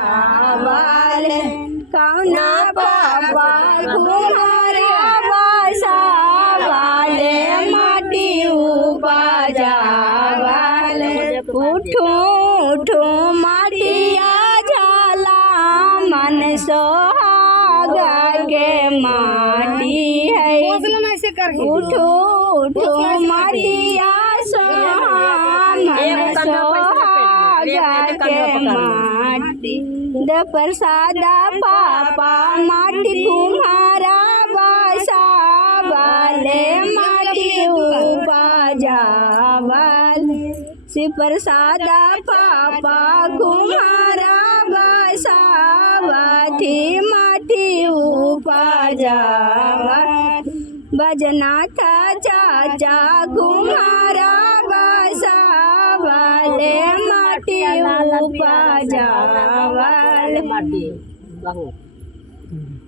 जावाले कौना पापा कुम्हारा बसावाले माटी उपजावाले उठो उठो माटिया झाला मन सोहागा के माटी है उठो उठो माटिया सोहागा के माटी द प्रसादा पापा माटी कुम्हारा बसावाले माटी उपजावाले श्री प्रसादा पापा कुम्हारा बसावाथी माटी उपजावाले बजनाथा चाचा कुम्हारा बसावाले माटी उपजावाले।